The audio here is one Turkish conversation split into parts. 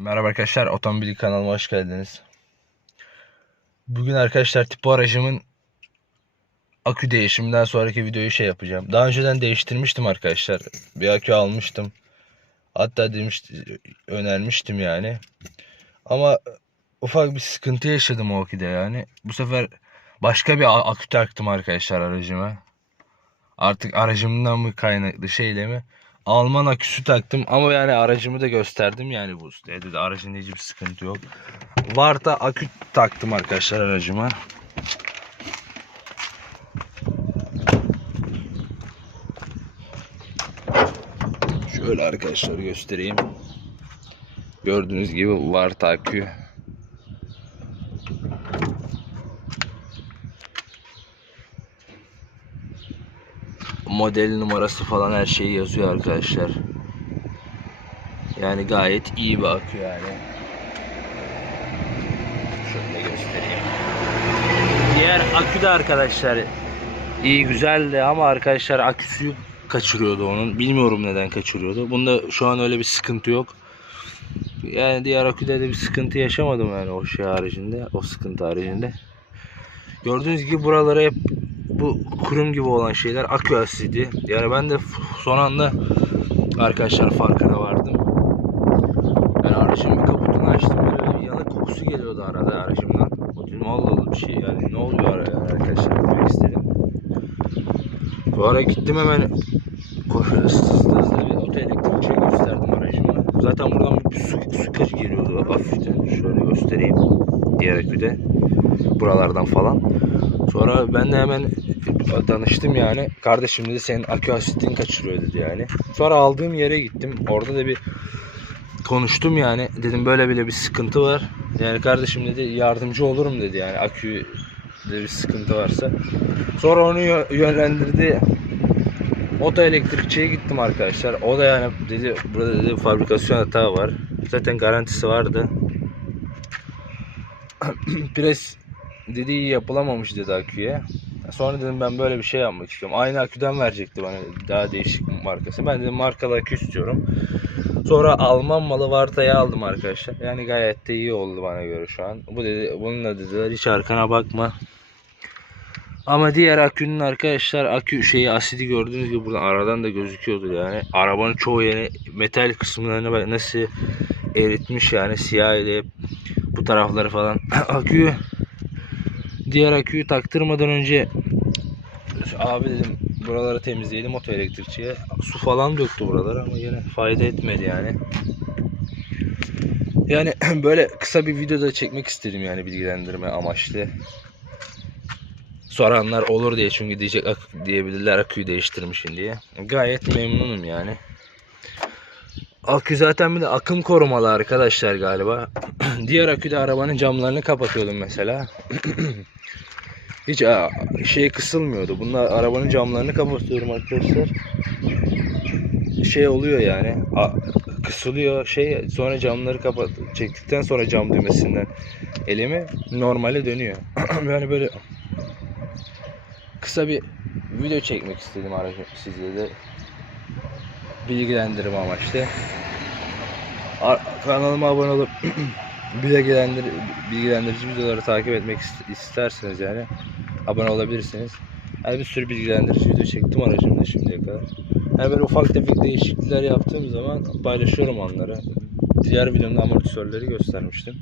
Merhaba arkadaşlar, otomobil kanalıma hoş geldiniz. Bugün arkadaşlar tipo aracımın akü değişiminden sonraki videoyu şey yapacağım. Daha önceden değiştirmiştim arkadaşlar. Bir akü almıştım. Hatta demiş önermiştim yani. Ama ufak bir sıkıntı yaşadım o aküde yani. Bu sefer başka bir akü taktım arkadaşlar aracıma. Artık aracımdan mı kaynaklı şeyle mi? Alman aküsü taktım ama yani aracımı da gösterdim yani bu ustaya dedi aracında hiçbir sıkıntı yok. Varta akü taktım arkadaşlar aracıma. Şöyle arkadaşlar göstereyim. Gördüğünüz gibi Varta akü. Model numarası falan her şeyi yazıyor arkadaşlar. Yani gayet iyi bir yani. Şöyle göstereyim. Diğer akü de arkadaşlar iyi güzeldi ama arkadaşlar aküsü kaçırıyordu onun. Bilmiyorum neden kaçırıyordu. Bunda şu an öyle bir sıkıntı yok. Yani diğer aküde de bir sıkıntı yaşamadım yani o şey haricinde. O sıkıntı haricinde. Gördüğünüz gibi buralara hep bu kurum gibi olan şeyler akü asidi. Yani ben de son anda arkadaşlar farkına vardım. Yani aracımın bir kaputunu açtım böyle bir yanık kokusu geliyordu arada aracımdan. O Allah Allah bir şey yani ne oluyor ara- arkadaşlar demek istedim. Sonra gittim hemen koşu hızlı hızlı bir oto elektrikçiye gösterdim aracımı. Zaten buradan bir su, su kaçı geliyordu hafiften. Şöyle göstereyim. Diğer aküde. Buralardan falan. Sonra ben de hemen danıştım yani. Kardeşim dedi senin akü asitini kaçırıyor dedi yani. Sonra aldığım yere gittim. Orada da bir konuştum yani. Dedim böyle bile bir sıkıntı var. Yani kardeşim dedi yardımcı olurum dedi yani akü bir sıkıntı varsa. Sonra onu yö- yönlendirdi. Oto elektrikçiye gittim arkadaşlar. O da yani dedi burada dedi fabrikasyon hata var. Zaten garantisi vardı. Pres dedi iyi yapılamamış dedi aküye. Sonra dedim ben böyle bir şey yapmak istiyorum. Aynı aküden verecekti bana daha değişik markası. Ben dedim markalı akü istiyorum. Sonra Alman malı Varta'yı aldım arkadaşlar. Yani gayet de iyi oldu bana göre şu an. Bu dedi bununla dediler hiç arkana bakma. Ama diğer akünün arkadaşlar akü şeyi asidi gördüğünüz gibi buradan aradan da gözüküyordu yani. Arabanın çoğu yeni metal kısımlarını nasıl eritmiş yani siyah ile bu tarafları falan. Aküyü diğer aküyü taktırmadan önce abi dedim buraları temizleyelim oto elektrikçiye. Su falan döktü buralara ama yine fayda etmedi yani. Yani böyle kısa bir videoda çekmek istedim yani bilgilendirme amaçlı. Soranlar olur diye çünkü diyecek diyebilirler aküyü değiştirmişsin diye. Gayet memnunum yani. Akü zaten bir de akım korumalı arkadaşlar galiba. Diğer aküde arabanın camlarını kapatıyordum mesela. Hiç şey kısılmıyordu. Bunlar arabanın camlarını kapatıyorum arkadaşlar. Şey oluyor yani. a- kısılıyor şey sonra camları kapat çektikten sonra cam düğmesinden elimi normale dönüyor. yani böyle kısa bir video çekmek istedim sizle de bilgilendirme amaçlı. Ar- kanalıma abone olup bilgilendir bilgilendirici videoları takip etmek ist- isterseniz yani abone olabilirsiniz. Yani bir sürü bilgilendirici video çektim aracımda şimdiye kadar. Yani böyle ufak tefek değişiklikler yaptığım zaman paylaşıyorum onları. Diğer videomda amortisörleri göstermiştim.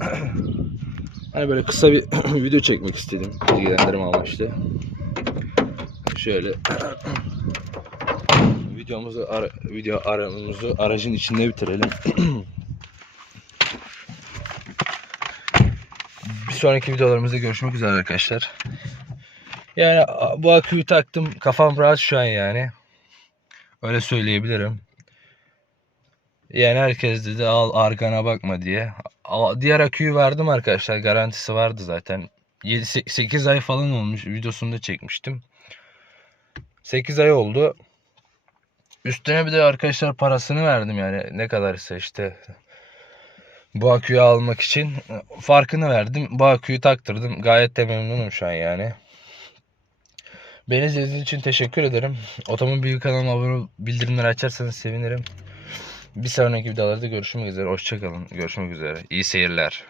Hani böyle kısa bir video çekmek istedim bilgilendirme amaçlı. Şöyle videomuzu ara, video aramızı aracın içinde bitirelim. bir sonraki videolarımızda görüşmek üzere arkadaşlar. Yani bu aküyü taktım. Kafam rahat şu an yani. Öyle söyleyebilirim. Yani herkes dedi al arkana bakma diye. Diğer aküyü verdim arkadaşlar. Garantisi vardı zaten. 8 ay falan olmuş. Videosunu da çekmiştim. 8 ay oldu. Üstüne bir de arkadaşlar parasını verdim yani ne kadarsa işte bu aküyü almak için farkını verdim. Bu aküyü taktırdım. Gayet de memnunum şu an yani. Beni izlediğiniz için teşekkür ederim. Otomobil kanalıma abone bildirimleri açarsanız sevinirim. Bir sonraki videolarda görüşmek üzere. Hoşçakalın. Görüşmek üzere. İyi seyirler.